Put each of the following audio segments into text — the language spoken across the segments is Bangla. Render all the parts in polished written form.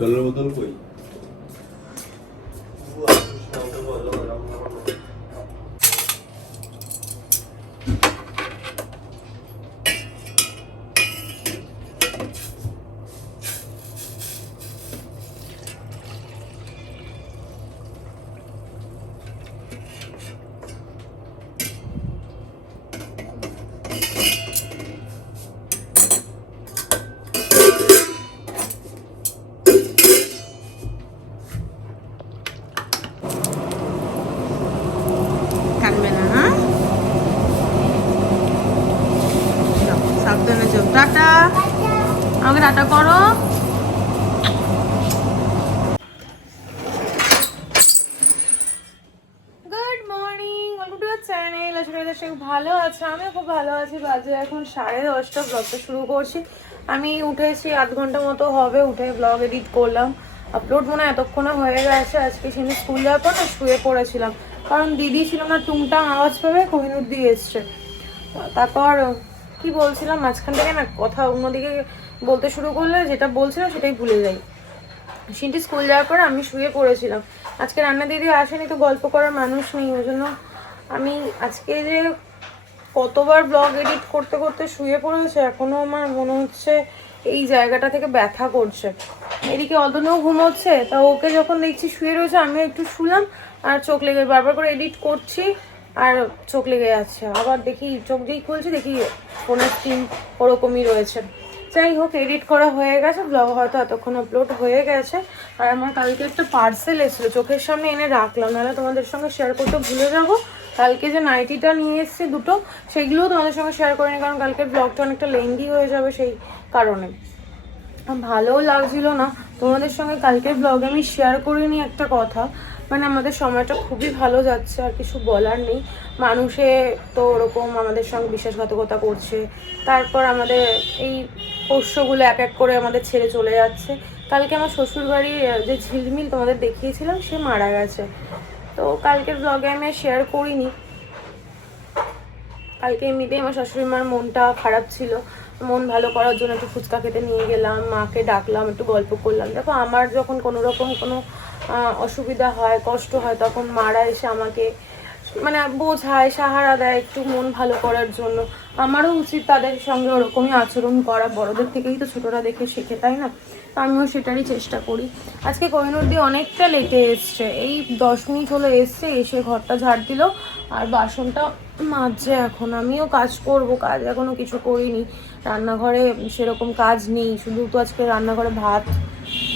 জলের বোতল কই? টাটা, আমাকে টাটা করো। Good morning, welcome to our channel. আশা করি সবাই ভালো আছে, আমিও খুব ভালো আছি। বাজে এখন 10:30, ব্লগটা শুরু করছি। আমি উঠেছি 8 ঘন্টা মতো হবে, উঠে ব্লগ এডিট করলাম। আপলোড মনে হয় এতক্ষণে হয়ে গেছে। আজকে সেদিন স্কুল যাওয়ার পর না শুয়ে পড়েছিলাম, কারণ দিদি ছিল না, টুংটাং আওয়াজ পাবে কোহিনুর দিয়ে এসছে। তারপর কি বলছিলাম, মাঝখান থেকে না কথা অন্যদিকে বলতে শুরু করলে যেটা বলছিলাম সেটাই ভুলে যাই। সিনটি স্কুল যাওয়ার পর আমি শুয়ে পড়েছিলাম। আজকে রান্না দিদি আসেনি, তো গল্প করার মানুষ নেই, ওই জন্য আমি আজকে যে কতবার ব্লগ এডিট করতে করতে শুয়ে পড়েছে, এখনও আমার মনে হচ্ছে এই জায়গাটা থেকে ব্যথা করছে। এদিকে অদনেও ঘুমোচ্ছে, তা ওকে যখন দেখছি শুয়ে রয়েছে আমিও একটু শুলাম, আর চোখ লেগে বারবার করে এডিট করছি আর চোখ লেগে যাচ্ছে। আবার দেখি চোখ যেই খুলছি দেখি ফোনের স্ক্রিন ওরকমই রয়েছে। যাই হোক, এডিট করা হয়ে গেছে, ব্লগ হয়তো এতক্ষণ আপলোড হয়ে গেছে। আর আমার কালকে একটা পার্সেল এসেছিলো, চোখের সামনে এনে রাখলাম, নাহলে তোমাদের সঙ্গে শেয়ার করতে ভুলে যাবো। কালকে যে নাইটিটা নিয়ে এসেছি দুটো, সেগুলোও তোমাদের সঙ্গে শেয়ার করিনি, কারণ কালকের ব্লগটা অনেকটা লেন্দি হয়ে যাবে সেই কারণে। ভালোও লাগছিল না তোমাদের সঙ্গে কালকের ব্লগে আমি শেয়ার করিনি একটা কথা। মানে আমাদের সময়টা খুবই ভালো যাচ্ছে, আর কিছু বলার নেই। মানুষে তো ওরকম আমাদের সঙ্গে বিশ্বাসঘাতকতা করছে, তারপর আমাদের এই পোষ্যগুলো এক এক করে আমাদের ছেড়ে চলে যাচ্ছে। কালকে আমার শ্বশুরবাড়ির যে ঝিলমিল তোমাদের দেখিয়েছিলাম, সে মারা গেছে। তো কালকের ব্লগে আমি শেয়ার করিনি। কালকে এমনিতেই আমার শাশুড়ি মার মনটা খারাপ ছিল, মন ভালো করার জন্য একটু ফুচকা খেতে নিয়ে গেলাম, মাকে ডাকলাম, একটু গল্প করলাম। দেখো, আমার যখন কোনো রকম কোনো অসুবিধা হয়, কষ্ট হয়, তখন মারা এসে আমাকে মানে বোঝায়, সাহারা দেয় একটু মন ভালো করার জন্য। আমারও উচিত তাদের সঙ্গে ওরকমই আচরণ করা, বড়দের থেকেই তো ছোটরা দেখে শেখে, তাই না? তো আমিও সেটারই চেষ্টা করি। আজকে কোহিনুর দিয়ে অনেকটা লেটে এসছে, এই 10 মিনিট হলো এসছে, এসে ঘরটা ঝাড় দিল আর বাসনটা মাজছে। এখন আমিও কাজ করব, কাজ এখনও কিছু করিনি। রান্নাঘরে সেরকম কাজ নেই, শুধু তো আজকে রান্নাঘরে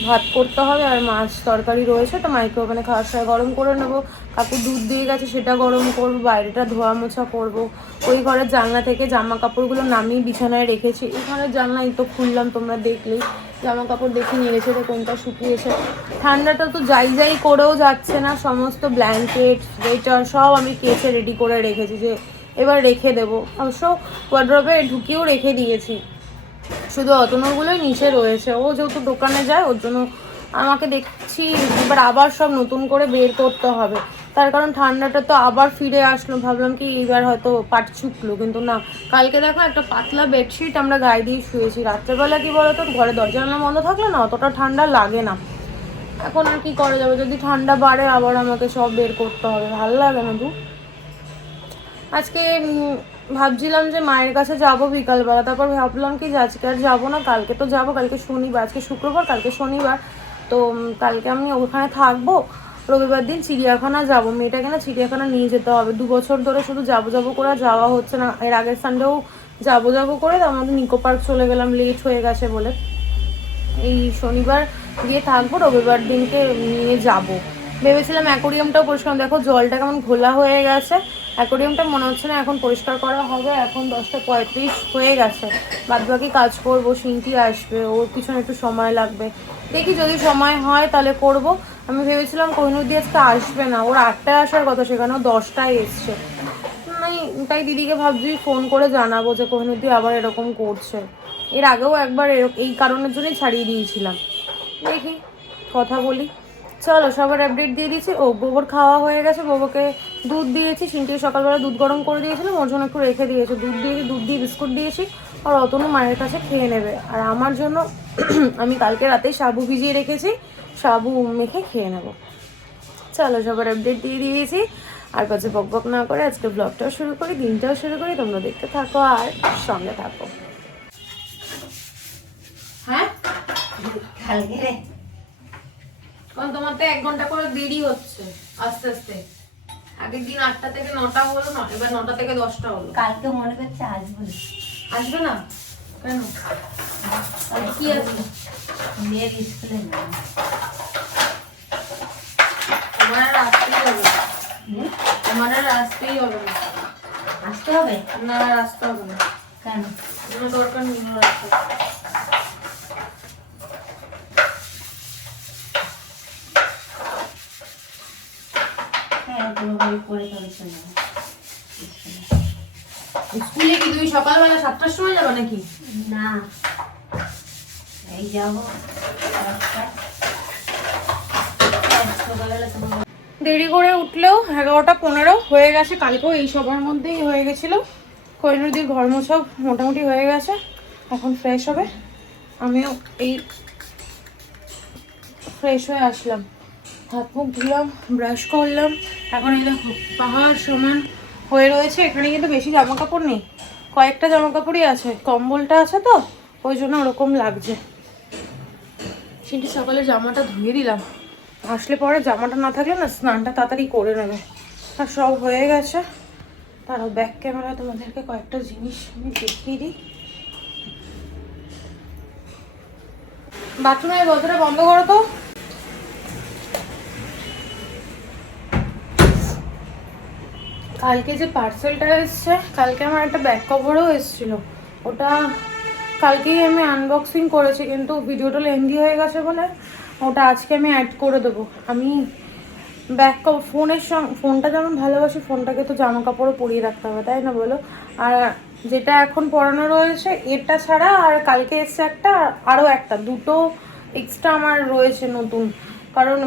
ভাত করতে হবে, আর মাছ তরকারি রয়েছে, তো মাইক্রোওভেনে খাওয়ার সময় গরম করে নেবো। কাকু দুধ দিয়ে গেছে, সেটা গরম করবো, বাইরেটা ধোয়া মোছা করবো। ওই ঘরের জানলা থেকে জামা কাপড়গুলো নামিয়ে বিছানায় রেখেছি। এই ঘরের জানলাই তো খুললাম, তোমরা দেখলেই। জামা কাপড় দেখে নিয়ে গেছে, কোনটা শুকিয়েছে। ঠান্ডাটা তো যাই করেও যাচ্ছে না, সমস্ত ব্ল্যাঙ্কেট সোয়েটার সব আমি কেচে রেডি করে রেখেছি, যে এবার রেখে দেবো। অবশ্য ওয়ার্ড্রবে ঢুকিয়েও রেখে দিয়েছি, শুধু অতনুরগুলোই নিচে রয়েছে। ও যেহেতু দোকানে যায়, ওর জন্য আমাকে দেখছি এবার আবার সব নতুন করে বের করতে হবে। তার কারণ ঠান্ডাটা তো আবার ফিরে আসলো, ভাবলাম কি এইবার হয়তো পাট চুকলো, কিন্তু না। কালকে দেখো একটা পাতলা বেডশিট আমরা গায়ে দিয়ে শুয়েছি। রাত্রেবেলা কি বলতো, ঘরে দরজা জানলা বন্ধ থাকলে না অতটা ঠান্ডা লাগে না। এখন আর কি করা যাবে, যদি ঠান্ডা বাড়ে আবার আমাকে সব বের করতে হবে, ভালো লাগে না। আজকে ভাবছিলাম যে মায়ের কাছে যাব বিকালবেলা, তারপর ভাবলাম কি যে আজকে আর যাবো না, কালকে তো যাবো, কালকে শনিবার, আজকে শুক্রবার, কালকে শনিবার। তো কালকে আমি ওখানে থাকবো, রবিবার দিন চিড়িয়াখানা যাব। মেয়েটাকে না চিড়িয়াখানা নিয়ে যেতে হবে, 2 বছর ধরে শুধু যাবো করে যাওয়া হচ্ছে না। এর আগের সানডেও যাবো করে আমাদের নিকো পার্ক চলে গেলাম, লেট হয়ে গেছে বলে। এই শনিবার গিয়ে থাকবো, রবিবার দিনকে নিয়ে যাব ভেবেছিলাম। অ্যাকোরিয়ামটাও পরিষ্কার, দেখো জলটা কেমন ঘোলা হয়ে গেছে। অ্যাকোরিয়ামটা মনে হচ্ছে না এখন পরিষ্কার করা হবে, এখন 10:35 হয়ে গেছে। বাদবাকি কাজ করবো, সিনটি আসবে, ওর পিছনে একটু সময় লাগবে। দেখি যদি সময় হয় তাহলে করব। আমি ভেবেছিলাম কোহিনুর দিয়ে আজকে আসবে না, ওর 8টায় আসার কথা, সেখানেও 10টায় এসছে। তাই দিদিকে ভাবছি ফোন করে জানাবো যে কোহিনুর দিয়ে আবার এরকম করছে। এর আগেও একবার এই কারণের জন্যই ছাড়িয়ে দিয়েছিলাম। দেখি কথা বলি, চলো সবার আপডেট দিয়ে দিচ্ছি। ও গোবর খাওয়া হয়ে গেছে, গোবরকে দুধ দিয়েছি, চিন্টিকে সকালবেলা দুধ গরম করে দিয়েছিলাম, ওর জন্য একটু রেখে দিয়েছি, দুধ দিয়েছি, দুধ দিয়ে বিস্কুট দিয়েছি। আর অতনু মায়ের কাছে খেয়ে নেবে। আর আমার জন্য আমি কালকে রাতেই সাবু ভিজিয়ে রেখেছি, সাবু মেখে খেয়ে নেবো। চলো সবার আপডেট দিয়ে দিয়েছি, আর কাছে বক বক না করে আজকে ব্লগটাও শুরু করি, দিনটাও শুরু করি। তোমরা দেখতে থাকো আর সঙ্গে থাকো। হ্যাঁ কারণ তোমার তো 1 ঘন্টা করে দেরি হচ্ছে আস্তে আস্তে। আগের দিন 8টা থেকে 9টা হলো না, এবার 9টা থেকে 10টা হলো। কালকে মনে করছে আসবো না। আসবে না কেন? আর কি আছে? মেয়ের স্কুলে না, তোমার আর আসতেই হবে না, তোমার আর আসতেই হবে না। আসতে হবে না আর আসতে হবে না। কেন? কোনো দরকার নেই ওর আসতে। হ্যাঁ পুরোপুরি পরে তবে চলে যাবো স্কুলে কি তুমি সকালবেলা 7টার সময় যাবে নাকি? না, এই যাবো সকালবেলা। তোমার দেরি করে উঠলেও 11টা 15 হয়ে গেছে। কালকেও এই সবার মধ্যেই হয়ে গেছিলো। কৈনুদির ঘর মোছাও মোটামুটি হয়ে গেছে, এখন ফ্রেশ হবে। আমিও এই ফ্রেশ হয়ে আসলাম, হাত মুখ ধুলাম, ব্রাশ করলাম। এখন এই দেখো পাহাড় সমান হয়ে রয়েছে। এখানে কিন্তু বেশি জামা কাপড় নেই, কয়েকটা জামা কাপড়ই আছে, কম্বলটা আছে তো ওই জন্য ওরকম লাগছে। কিন্তু সকালে জামাটা ধুয়ে দিলাম, আসলে পরে জামাটা না থাকলে না স্নানটা তাড়াতাড়ি করে নেবে। আর সব হয়ে গেছে। তারও ব্যাক ক্যামেরায় তোমাদেরকে কয়েকটা জিনিস আমি দেখিয়ে দিই। বাথরুমের দরজাটা বন্ধ করো তো। কালকে যে পার্সেলটা এসছে, কালকে আমার একটা ব্যাক কভারও এসেছিলো, ওটা কালকেই আমি আনবক্সিং করেছি, কিন্তু ভিডিওটা লেন্দি হয়ে গেছে বলে ওটা আজকে আমি অ্যাড করে দেবো। আমি ব্যাক কভার ফোনের সঙ্গে, ফোনটা যেমন ভালোবাসি, ফোনটাকে তো জামা কাপড়ও পরিয়ে রাখতে হবে, তাই না বলো? আর যেটা এখন পরানো রয়েছে এটা ছাড়া আর কালকে এসছে একটা, আরও একটা, দুটো এক্সট্রা আমার রয়েছে নতুন। কারণ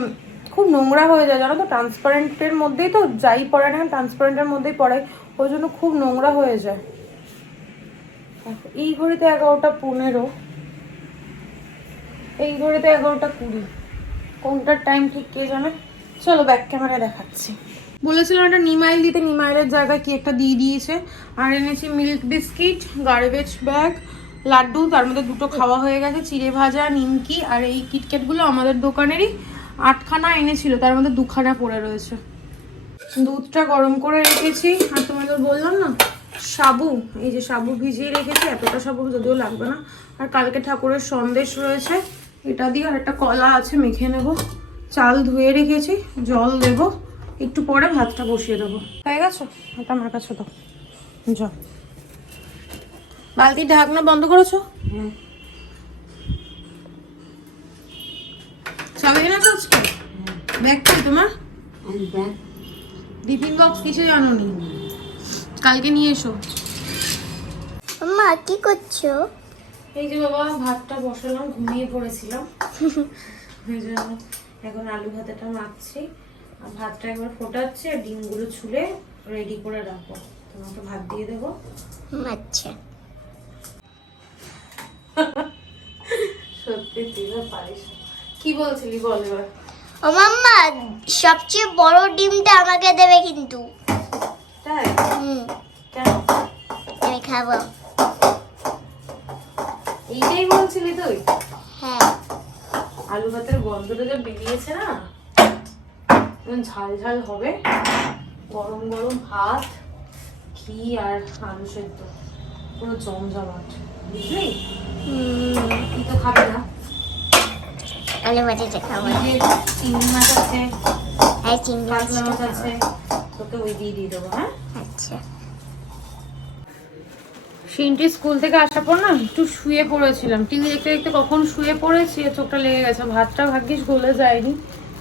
খুব নোংরা হয়ে যায় জানো তো, ট্রান্সপারেন্টের মধ্যেই তো যাই পড়ায় না ট্রান্সপারেন্টের মধ্যেই পড়ায়, ওই জন্য খুব নোংরা হয়ে যায়। এই ঘড়িতে 11টা 15, এই ঘড়িতে 11টা 20, কোনটার টাইম ঠিক কে জানে। চলো ব্যাক ক্যামেরা দেখাচ্ছি। বলেছিলাম একটা নিমাইল দিতে, নিমাইলের জায়গায় কি একটা দিয়ে দিয়েছে। আর এনেছি milk biscuit, garbage bag, laddu, তার মধ্যে 2টো খাওয়া হয়ে গেছে, চিড়ে ভাজা, নিমকি। আর এই কিটক্যাটগুলো আমাদের দোকানেরই 8খানা এনেছিল, তার মধ্যে 2খানা পড়ে রয়েছে। দুধটা গরম করে রেখেছি। আর তোমাদের বললাম না সাবু, এই যে সাবু ভিজিয়ে রেখেছি, এতটা সাবু যদিও লাগবে না। আর কালকে ঠাকুরের সন্দেশ রয়েছে, এটা দিয়ে। আর একটা কলা আছে, মেখে নেব। চাল ধুয়ে রেখেছি, জল দেব, একটু পরে ভাতটা বসিয়ে দেবো। হয়ে গেছে? এটা আমার কাছে তো জল। বালতির ঢাকনা বন্ধ করেছো? হ্যাঁ সবাই এনেছো আজকে? ব্যাগ কি তোমার? ব্যাগ টিফিন বক্স কিছু জানো নি, কালকে নিয়ে এসো। মা কি করছো? এই যে বাবা ভাতটা বসালাম, ঘুমিয়ে পড়েছিলাম এই জন্য এখন আলু ভাতেটা মাখছি। আর ভাতটা একবার ফোটাচ্ছি, আর ডিমগুলো ছুলে রেডি করে রাখবো, তোমাকে ভাত দিয়ে দেবো। আচ্ছা সত্যি তুই না পারিস। কি বলছিলি বল এবার। ও মাম্মা, সবচেয়ে বড় ডিমটা আমাকে দেবে কিন্তু। তাই? কেন? আমি খাবো। এইটাই বলছিলি তুই? হ্যাঁ। আলু ভাতের গন্ধটা যা বেরিয়েছে না, ঝাল ঝাল হবে, গরম গরম ভাত, ঘি আর আলু সেদ্ধ, পুরো জমজমাট, বুঝলি? তুই তো খাবে না। আলু ভাতেটা খাবো। চিংড়ি মাছ আছে, হ্যাঁ চিংড়ি কাতলা মাছ মাছটা আছে, খাবো। তোকে ওই দিয়ে দেবো। হ্যাঁ আচ্ছা। সিনটি স্কুল থেকে আসার পর না একটু শুয়ে পড়েছিলাম, টিভি দেখতে দেখতে কখন শুয়ে পড়েছি, চোখটা লেগে গেছে। ভাতটা ভাগ্যিস গলে যায়নি,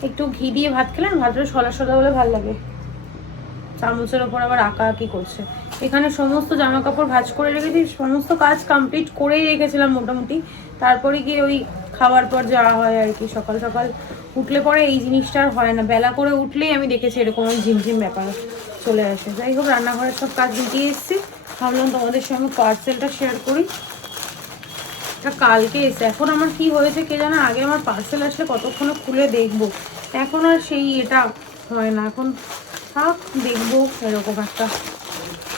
একটু ঘি দিয়ে ভাত খেলেন, ভাতটা সলা সলা হলে ভালো লাগে। চামচের ওপর আবার আঁকা আঁকি করছে। এখানে সমস্ত জামা কাপড় ভাঁজ করে রেখেছি, সমস্ত কাজ কমপ্লিট করেই রেখেছিলাম মোটামুটি। তারপরে গিয়ে ওই খাওয়ার পর যাওয়া হয় আর কি, সকাল সকাল উঠলে পরে এই জিনিসটা আর হয় না, বেলা করে উঠলেই আমি দেখেছি এরকম ঝিমঝিম ব্যাপার। চলে আসে। যাই হোক, রান্নাঘরের সব কাজ মিটিয়ে এসেছি, ভাবলাম তোমাদের সঙ্গে পার্সেলটা শেয়ার করি। এটা কালকে এসে, এখন আমার কি হয়েছে কে জানে, আগে আমার পার্সেল আসলে কতক্ষণে খুলে দেখবো, এখন আর সেই এটা হয় না, এখন থাক দেখবো এরকম একটা।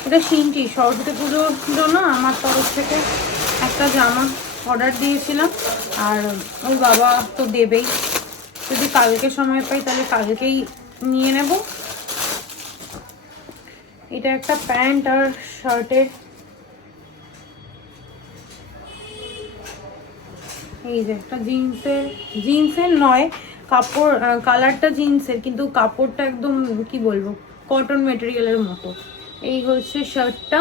এটা সিনটি সরস্বতী পুজোর জন্য আমার তরফ থেকে একটা জামা অর্ডার দিয়েছিলাম, আর ওই বাবা তো দেবেই, যদি কালকে সময় পাই তাহলে কালকেই নিয়ে নেব। এটা একটা প্যান্ট আর শার্টের, এই যে একটা জিন্সের নয়, কাপড় কালারটা জিন্সের, কিন্তু কাপড়টা একদম কি বলবো কটন মেটেরিয়ালের মতো। এই হচ্ছে শার্টটা,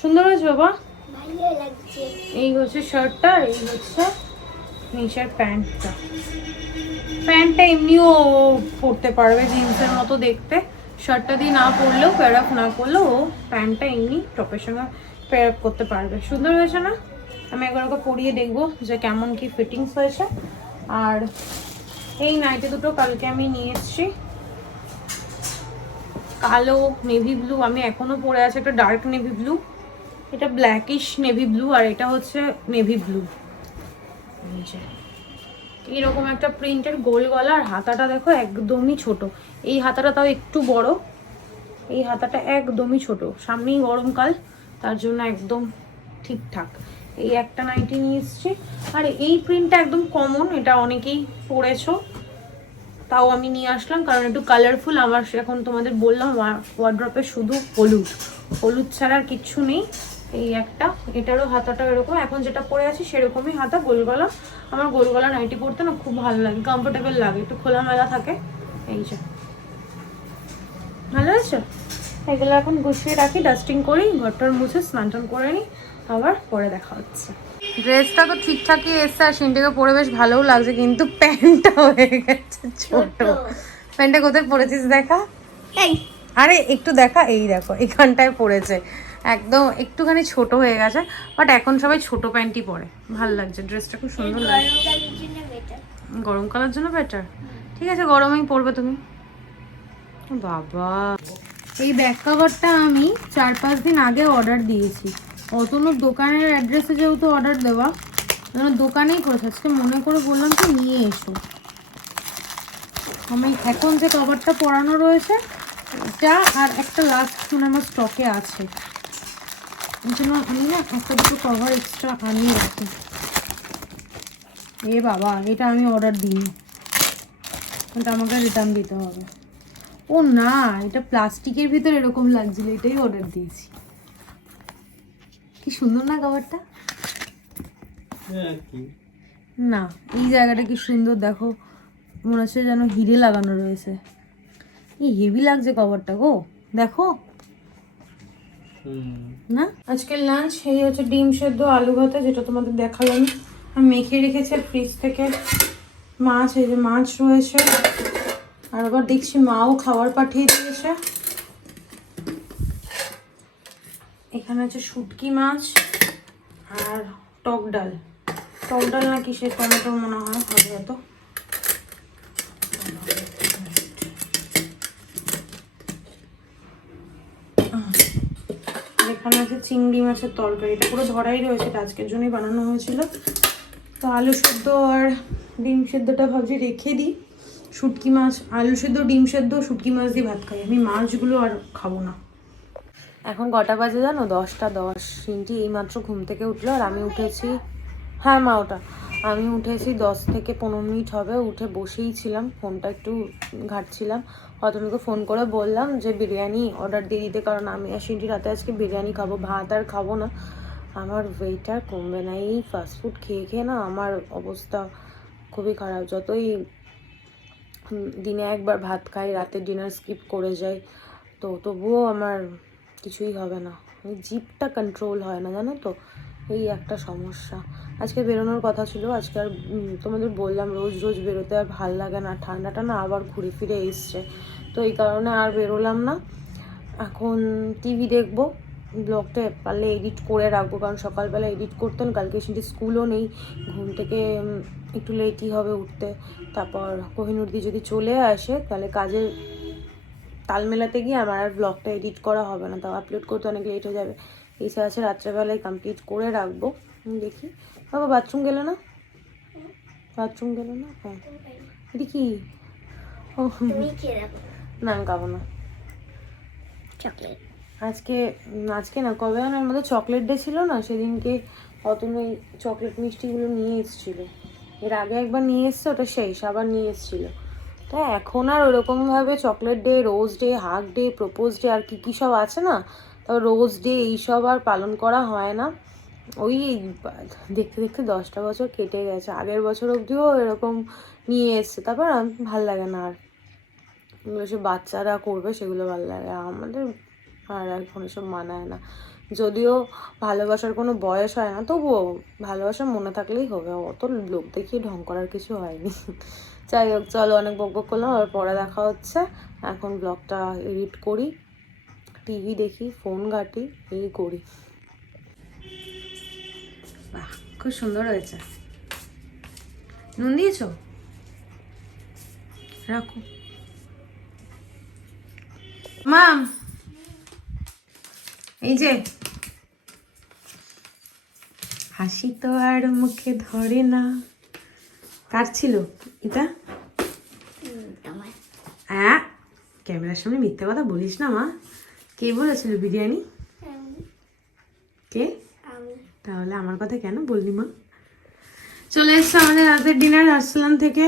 সুন্দর হয়েছে বাবা, ভালো লাগছে। এই হচ্ছে শার্টটা, এই হচ্ছে নিচের প্যান্টটা। প্যান্টটা এমনিও পরতে পারবে জিন্সের মতো দেখতে, শার্টটা দিয়ে না পরলেও, পেয়ার আপ না করলেও ও প্যান্টটা এমনি টপের সঙ্গে পেয়ার আপ করতে পারবে। সুন্দর হয়েছে না? আমি একবার ওকে পরিয়ে দেখবো যে কেমন কি ফিটিংস হয়েছে। আর এই নাইটি দুটো কালকে আমি নিয়ে এসেছি, কালো নেভি ব্লু, আমি এখনো পরে আছে একটা ডার্ক নেভি ব্লু, এটা ব্ল্যাকিশ নেভি ব্লু, আর এটা হচ্ছে নেভি ব্লু। এইরকম একটা প্রিন্টের গোল গলা, আর হাতাটা দেখো একদমই ছোট, এই হাতাটা তাও একটু বড়, এই হাতাটা একদমই ছোট, সামনেই গরমকাল তার জন্য একদম ঠিকঠাক। এই একটা নাইটি নিয়ে এসেছি, আর এই প্রিন্টটা একদম কমন, এটা অনেকেই পরেছো, তাও আমি নিয়ে আসলাম কারণ একটু কালারফুল। আমার এখন তোমাদের বললাম ওয়ার্ড্রপে শুধু হলুদ, হলুদ ছাড়া আর কিচ্ছু নেই। এই একটা, এটারও হাতাটা এরকম, এখন যেটা পরে আছি সেরকমই হাতা, গোল গলা। আমার গোল গলা নাইটি পরতে না খুব ভালো লাগে, কমফোর্টেবল লাগে, একটু খোলামেলা থাকে। এই যে ভালো আছে, এগুলো এখন গুছিয়ে রাখি, ডাস্টিং করি, ঘরটার মুছে স্নান টান করে নিই, আবার পরে দেখা হচ্ছে। ড্রেসটা তো ঠিকঠাকই এসছে, আর সিনটাকে পরে বেশ ভালোও লাগছে, কিন্তু প্যান্টটা হয়ে গেছে ছোট। প্যান্টটা কোথায় পরেছিস দেখা, এই আরে একটু দেখা, এই দেখো এখানটায় পড়েছে, একদম একটুখানি ছোট হয়ে গেছে, বাট এখন সবাই ছোট প্যান্টই পরে, ভালো লাগছে, ড্রেসটা খুব সুন্দর লাগছে। গরমকালের জন্য বেটার। গরমকালের জন্য বেটার, ঠিক আছে গরমেই পরবে তুমি। বাবা, এই ব্যাক কভারটা আমি 4-5 দিন আগে অর্ডার দিয়েছি, অতনুর দোকানের অ্যাড্রেসে যেহেতু অর্ডার দেওয়া, দোকানেই করেছে, আজকে মনে করে বললাম তো নিয়ে এসো। আমি এখন যে কভারটা পরানো রয়েছে এটা, আর একটা লাস্ট মানে আমার স্টকে আছে, এই জন্য আমি না একটা দুটো কভার এক্সট্রা আনিয়ে রাখি। এ বাবা, এটা আমি অর্ডার দিইনি, এটা আমাকে রিটার্ন দিতে হবে। ও না, এটা প্লাস্টিকের ভিতর এরকম লাগছিল, এটাই অর্ডার দিয়েছি। কি সুন্দর না কভারটা, না এই জায়গাটা কি সুন্দর দেখো, মনে হচ্ছে যেন হিরে লাগানো রয়েছে, এই হেভি লাগছে কভারটা গো, দেখো না। আজকের লাঞ্চ এই হচ্ছে ডিম সেদ্ধ আলু ভাতে, যেটা তোমাদের দেখালাম, আমি মেখে রেখেছি ফ্রিজ থেকে। মাছ, এই যে মাছ রয়েছে, আর আবার দেখছি মাও খাবার পাঠিয়ে দিয়েছে। এখানে হচ্ছে শুটকি মাছ আর টক ডাল, টক ডাল না কিসের, টমেটো মনে হয় হবে হয়তো। এখানে আছে চিংড়ি মাছের তরকারি, এটা পুরো ধরাই রয়েছে, এটা আজকের জন্যই বানানো হয়েছিল। তো আলু সেদ্ধ আর ডিম সেদ্ধটা ভাবছি রেখে দিই, শুটকি মাছ, আলু সেদ্ধ, ডিম সেদ্ধ, শুটকি মাছ দিয়ে ভাত খাই আমি, মাছগুলো আর খাবো না। এখন কটা বাজে জানো, 10টা 10। সিনটি এইমাত্র ঘুম থেকে উঠলো, আর আমি উঠেছি, হ্যাঁ মা ওটা, আমি উঠেছি 10 থেকে 15 মিনিট হবে, উঠে বসেই ছিলাম, ফোনটা একটু ঘাঁটছিলাম। অতনুকে ফোন করে বললাম যে বিরিয়ানি অর্ডার দিয়ে দিতে, কারণ আমি আর সিনটি রাতে আজকে বিরিয়ানি খাবো, ভাত আর খাবো না, আমার ওয়েট আর কমবে না, এই ফাস্টফুড খেয়ে খেয়ে না আমার অবস্থা খুবই খারাপ। যতই দিনে একবার ভাত খাই, রাতে ডিনার স্কিপ করে যাই, তো তবুও আমার কিছুই হবে না, জিভটা কন্ট্রোল হয় না জানো তো, এই একটা সমস্যা। আজকে বেরোনোর কথা ছিল, আজকে আর তোমাদের বললাম রোজ রোজ বেরোতে আর ভাল লাগে না, ঠান্ডাটা না আবার ঘুরে ফিরে এসছে, তো এই কারণে আর বেরোলাম না। এখন টিভি দেখবো, ব্লগটা পারলে এডিট করে রাখবো, কারণ সকালবেলা এডিট করতেন, কালকে সেটি স্কুলও নেই, ঘুম থেকে একটু লেটই হবে উঠতে। তারপর কোহিনুর দি যদি চলে আসে তাহলে কাজের তাল মেলাতে গিয়ে আমার আর ব্লগটা এডিট করা হবে না, তাও আপলোড করতে অনেক লেট হয়ে যাবে। ইচ্ছা আছে রাত্রেবেলায় কমপ্লিট করে রাখবো। দেখি। বাবা বাথরুম গেল না? বাথরুম গেল না? হ্যাঁ। এটা কি? ও তুমি খেয়ে দেখো না, আমি খাবো না চকলেট। আজকে না, কবে যেন আমাদের চকলেট ডে ছিল না, সেদিনকে অতনু এই চকলেট মিষ্টিগুলো নিয়ে এসেছিল। এর আগে একবার নিয়ে এসছে, ওটা শেষ, আবার নিয়ে এসেছিল। তা এখন আর ওরকমভাবে chocolate day, rose day, hug day, propose day আর কি সব আছে না, তাও রোজ ডে এইসব আর পালন করা হয় না। ওই দেখতে দেখতে 10টা বছর কেটে গেছে, আগের বছর অবধিও এরকম নিয়ে এসছে, তারপর ভাল লাগে না আর। এগুলো সব বাচ্চারা করবে, সেগুলো ভালো লাগে, আমাদের আর এখন এসব মানায় না। যদিও ভালোবাসার কোনো বয়স হয় না, তবুও ভালোবাসা মনে থাকলেই হবে, অত লোক দেখিয়ে ঢং করার কিছু হয়নি। যাই হোক, চলো, অনেক বক বক করলাম, আবার পরে দেখা হচ্ছে। এখন ব্লগটা এডিট করি, টিভি দেখি, ফোন ঘাঁটি, এই করি। বাহ, খুব সুন্দর হয়েছে। নুন দিয়েছো? রাখো। মাম, এই যে হাসি তো আর মুখে ধরে না, কার ছিল এটা? তোমার হ্যাঁ, ক্যামেরার সামনে মিথ্যে কথা বলিস না মা। কে বলেছিল বিরিয়ানি? কে? তাহলে আমার কথা কেন বললি মা? চলে এসছে আমাদের রাতের ডিনার আরসালান থেকে,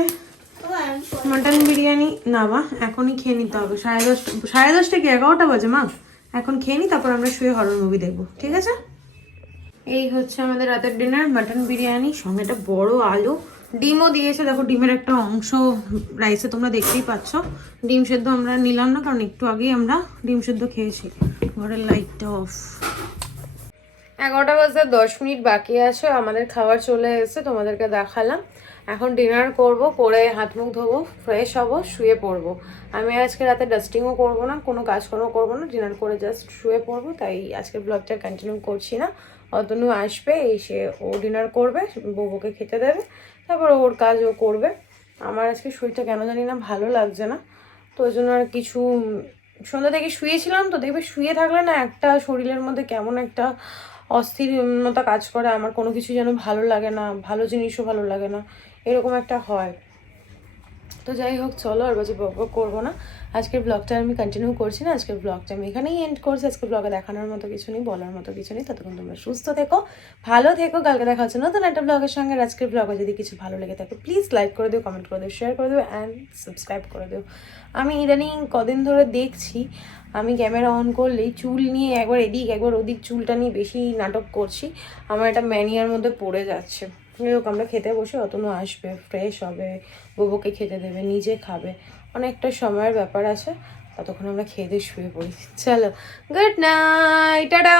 মাটন বিরিয়ানি। না মা, এখনই খেয়ে নিতে হবে, 10:30 কি 11টা বাজে মা। এখন খেয়ে নি, তারপর আমরা শুয়ে হরর মুভি দেখবো, ঠিক আছে? এই হচ্ছে আমাদের রাতের ডিনার, মাটন বিরিয়ানি, সঙ্গে একটা বড় আলু, ডিমও দিয়েছে। দেখো, ডিমের একটা অংশ রাইসে তোমরা দেখতেই পাচ্ছ। ডিম সেদ্ধ আমরা নিলাম না, কারণ একটু আগেই আমরা ডিম সেদ্ধ খেয়েছি। ঘরের লাইটটা অফ। 11টা বাজতে 10 মিনিট বাকি আছে, আমাদের খাবার চলে এসেছে, তোমাদেরকে দেখালাম। এখন ডিনার করব, করে হাত মুখ ধোবো, ফ্রেশ হব, শুয়ে পড়বো। আমি আজকে রাতে ডাস্টিংও করবো না, কোনো কাজকর্ম করবো না, ডিনার করে জাস্ট শুয়ে পড়বো। তাই আজকে ব্লগটা কন্টিনিউ করছি না। অতনু আসবে, এসে ও ডিনার করবে, বউকে খেতে দেবে, তারপর ওর কাজ ও করবে। আমার আজকে শরীরটা কেন জানি না ভালো লাগছে না, তো ওই জন্য আর কিছু, সন্ধ্যা থেকে শুয়েছিলাম তো, দেখবে শুয়ে থাকলে না একটা শরীরের মধ্যে কেমন একটা অস্থিরতা কাজ করে, আমার কোনো কিছু যেন ভালো লাগে না, ভালো জিনিসও ভালো লাগে না, এরকম একটা হয়। তো যাই হোক, চলো আর বাজে বক বক করবো না, আজকের ব্লগটা আমি কন্টিনিউ করছি না, আজকের ব্লগটা আমি এখানেই এন্ড করছি। আজকের ব্লগে দেখানোর মতো কিছু নেই, বলার মতো কিছু নেই। ততক্ষণ তোমরা সুস্থ থেকো, ভালো থেকো, কালকে দেখা হচ্ছে নতুন একটা ব্লগের সঙ্গে। আজকের ব্লগে যদি কিছু ভালো লেগে থাকে প্লিজ লাইক করে দিও, কমেন্ট করে দিও, শেয়ার করে দিও অ্যান্ড সাবস্ক্রাইব করে দিও। আমি ইদানিং কদিন ধরে দেখছি, আমি ক্যামেরা অন করলেই চুল নিয়ে একবার এদিক একবার ওদিক, চুলটা নিয়ে বেশি নাটক করছি, আমার এটা ম্যানিয়ার মধ্যে পড়ে যাচ্ছে। হোক, আমরা খেতে বসে, অতনু আসবে, ফ্রেশ হবে, বুবুকে খেতে দেবে, নিজে খাবে, অনেকটা সময়ের ব্যাপার আছে, ততক্ষণ আমরা খেয়ে দিয়ে শুয়ে পড়ি। চলো, গুড নাইট, টাটা।